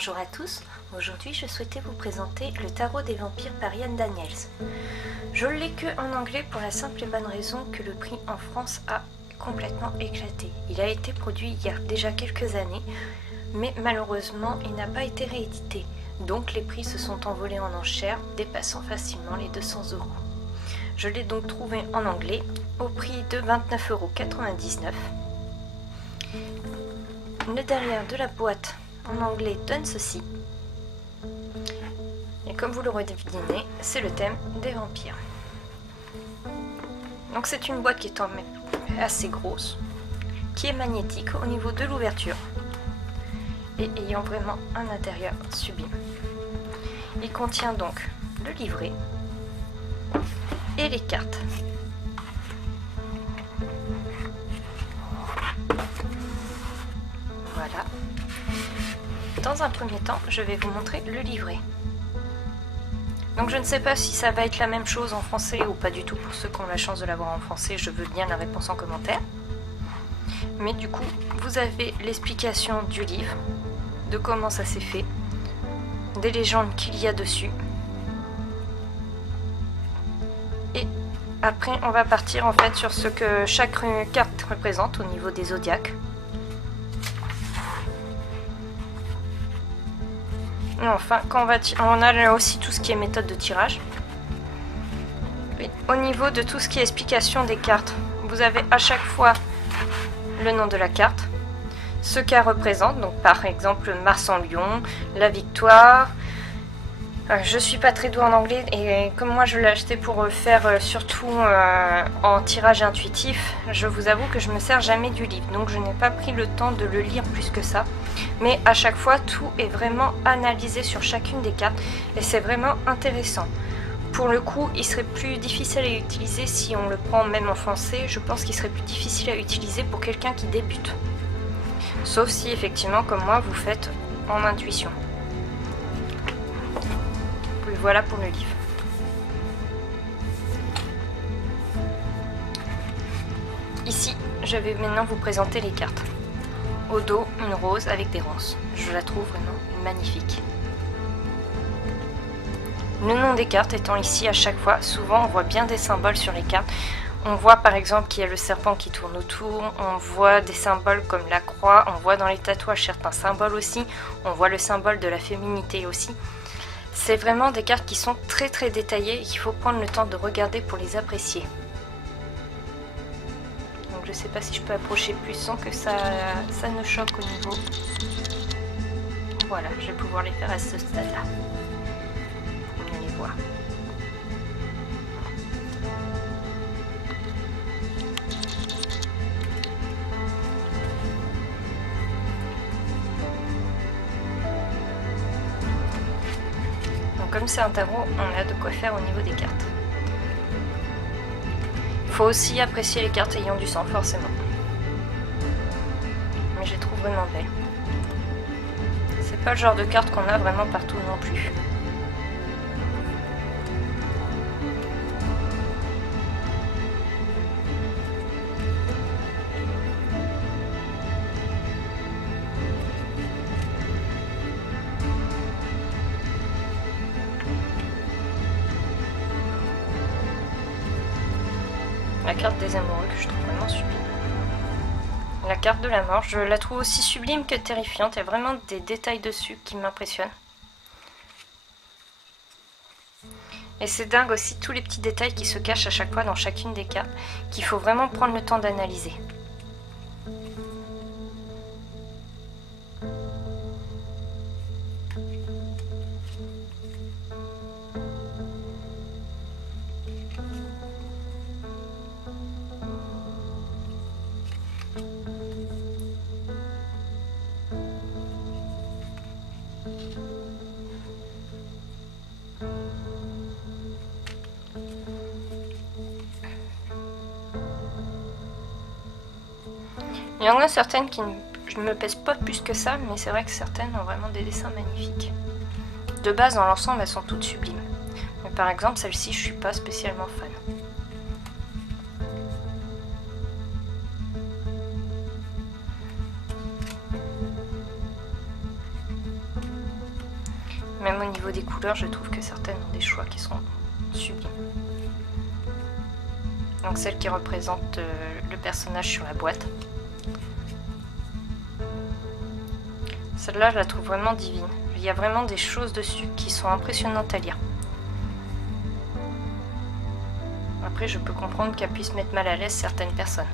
Bonjour à tous, aujourd'hui je souhaitais vous présenter le tarot des vampires par Ian Daniels. Je ne l'ai que en anglais pour la simple et bonne raison que le prix en France a complètement éclaté. Il a été produit il y a déjà quelques années, mais malheureusement il n'a pas été réédité. Donc les prix se sont envolés en enchères, dépassant facilement les 200 €. Je l'ai donc trouvé en anglais au prix de 29,99 €. Le derrière de la boîte en anglais donne ceci. Et comme vous l'aurez deviné, c'est le thème des vampires. Donc c'est une boîte qui est assez grosse, qui est magnétique au niveau de l'ouverture et ayant vraiment un intérieur sublime. Il contient donc le livret et les cartes. Voilà. Dans un premier temps, je vais vous montrer le livret. Donc je ne sais pas si ça va être la même chose en français ou pas du tout. Pour ceux qui ont la chance de l'avoir en français, je veux bien la réponse en commentaire. Mais du coup, vous avez l'explication du livre, de comment ça s'est fait, des légendes qu'il y a dessus. Et après, on va partir en fait sur ce que chaque carte représente au niveau des zodiaques. Et enfin, quand on a aussi tout ce qui est méthode de tirage. Et au niveau de tout ce qui est explication des cartes, vous avez à chaque fois le nom de la carte, ce qu'elle représente, donc par exemple Mars en Lion, la victoire. Je suis pas très douée en anglais et comme moi je l'ai acheté pour faire surtout en tirage intuitif, je vous avoue que je me sers jamais du livre, donc je n'ai pas pris le temps de le lire plus que ça. Mais à chaque fois, tout est vraiment analysé sur chacune des cartes et c'est vraiment intéressant. Pour le coup, il serait plus difficile à utiliser si on le prend même en français. Je pense qu'il serait plus difficile à utiliser pour quelqu'un qui débute. Sauf si effectivement, comme moi, vous faites en intuition. Voilà pour le livre. Ici, je vais maintenant vous présenter les cartes. Au dos, une rose avec des ronces. Je la trouve vraiment magnifique. Le nom des cartes étant ici à chaque fois, souvent on voit bien des symboles sur les cartes. On voit par exemple qu'il y a le serpent qui tourne autour, on voit des symboles comme la croix, on voit dans les tatouages certains symboles aussi, on voit le symbole de la féminité aussi. C'est vraiment des cartes qui sont très détaillées et qu'il faut prendre le temps de regarder pour les apprécier. Donc je sais pas si je peux approcher plus sans que ça ne choque au niveau. Voilà, je vais pouvoir les faire à ce stade-là. Vous allez voir. Comme c'est un tarot, on a de quoi faire au niveau des cartes. Il faut aussi apprécier les cartes ayant du sang, forcément. Mais je les trouve vraiment belles. C'est pas le genre de carte qu'on a vraiment partout non plus. La carte des amoureux que je trouve vraiment sublime. La carte de la mort, je la trouve aussi sublime que terrifiante. Il y a vraiment des détails dessus qui m'impressionnent. Et c'est dingue aussi tous les petits détails qui se cachent à chaque fois dans chacune des cartes qu'il faut vraiment prendre le temps d'analyser. Il y en a certaines qui ne me pèsent pas plus que ça, mais c'est vrai que certaines ont vraiment des dessins magnifiques. De base, dans l'ensemble, elles sont toutes sublimes. Mais par exemple, celle-ci, je suis pas spécialement fan. Même au niveau des couleurs, je trouve que certaines ont des choix qui sont sublimes. Donc celle qui représente le personnage sur la boîte. Celle-là, je la trouve vraiment divine. Il y a vraiment des choses dessus qui sont impressionnantes à lire. Après, je peux comprendre qu'elle puisse mettre mal à l'aise certaines personnes.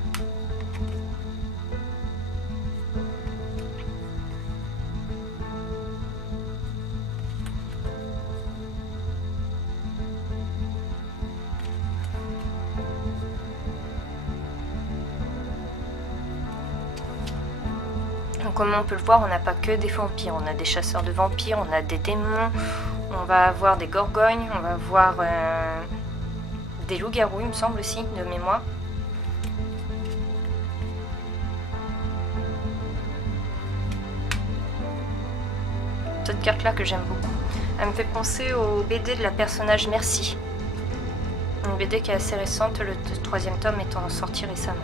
Donc, comme on peut le voir, on n'a pas que des vampires, on a des chasseurs de vampires, on a des démons, on va avoir des gorgognes, on va avoir des loups-garous, il me semble aussi, de mémoire. Cette carte-là que j'aime beaucoup. Elle me fait penser au BD de la personnage Merci. Une BD qui est assez récente, le 3e tome étant sorti récemment.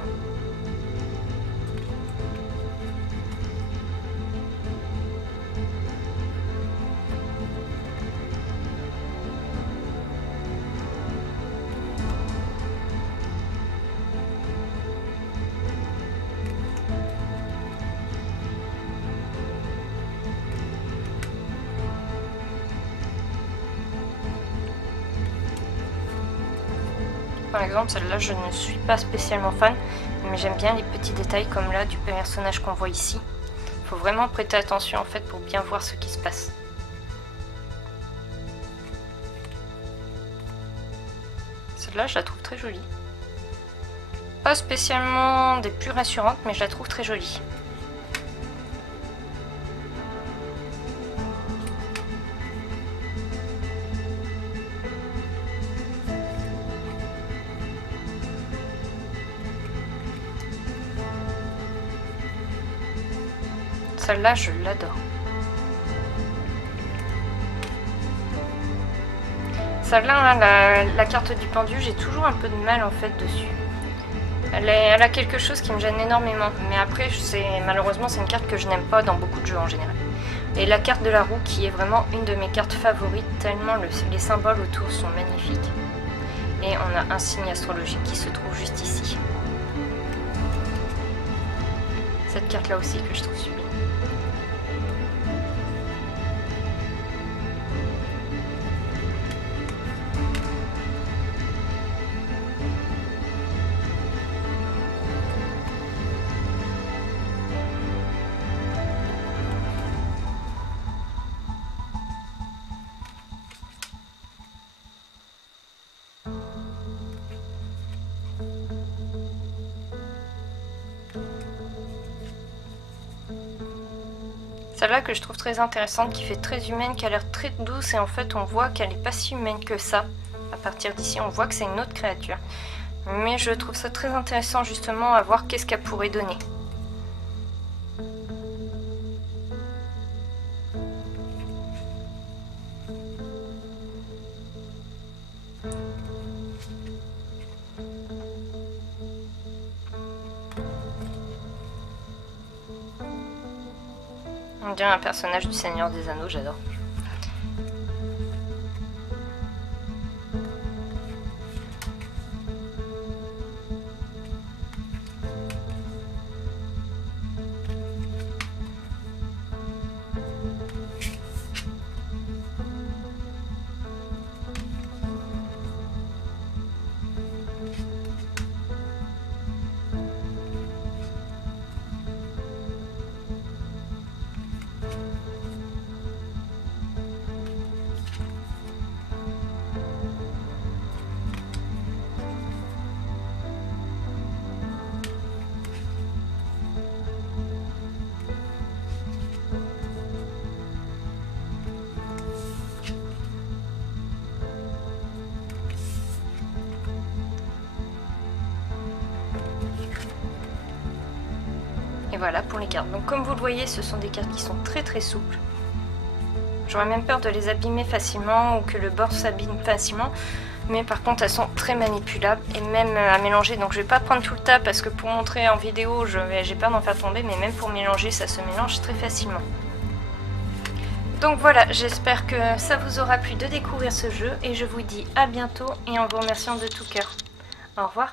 Par exemple, celle-là, je ne suis pas spécialement fan, mais j'aime bien les petits détails comme là du personnage qu'on voit ici. Il faut vraiment prêter attention en fait pour bien voir ce qui se passe. Celle-là, je la trouve très jolie. Pas spécialement des plus rassurantes, mais je la trouve très jolie. Celle-là, je l'adore. Celle-là, la carte du pendu, j'ai toujours un peu de mal en fait dessus. Elle a quelque chose qui me gêne énormément. Mais après, malheureusement, c'est une carte que je n'aime pas dans beaucoup de jeux en général. Et la carte de la roue, qui est vraiment une de mes cartes favorites, tellement les symboles autour sont magnifiques. Et on a un signe astrologique qui se trouve juste ici. Cette carte-là aussi que je trouve sublime. Celle-là que je trouve très intéressante, qui fait très humaine, qui a l'air très douce et en fait on voit qu'elle n'est pas si humaine que ça. À partir d'ici on voit que c'est une autre créature. Mais je trouve ça très intéressant justement à voir qu'est-ce qu'elle pourrait donner. On dirait un personnage du Seigneur des Anneaux, j'adore. Et voilà pour les cartes. Donc comme vous le voyez, ce sont des cartes qui sont très très souples. J'aurais même peur de les abîmer facilement ou que le bord s'abîme facilement. Mais par contre elles sont très manipulables et même à mélanger. Donc je vais pas prendre tout le tas parce que pour montrer en vidéo j'ai peur d'en faire tomber. Mais même pour mélanger, ça se mélange très facilement. Donc voilà, j'espère que ça vous aura plu de découvrir ce jeu et je vous dis à bientôt et en vous remerciant de tout cœur. Au revoir.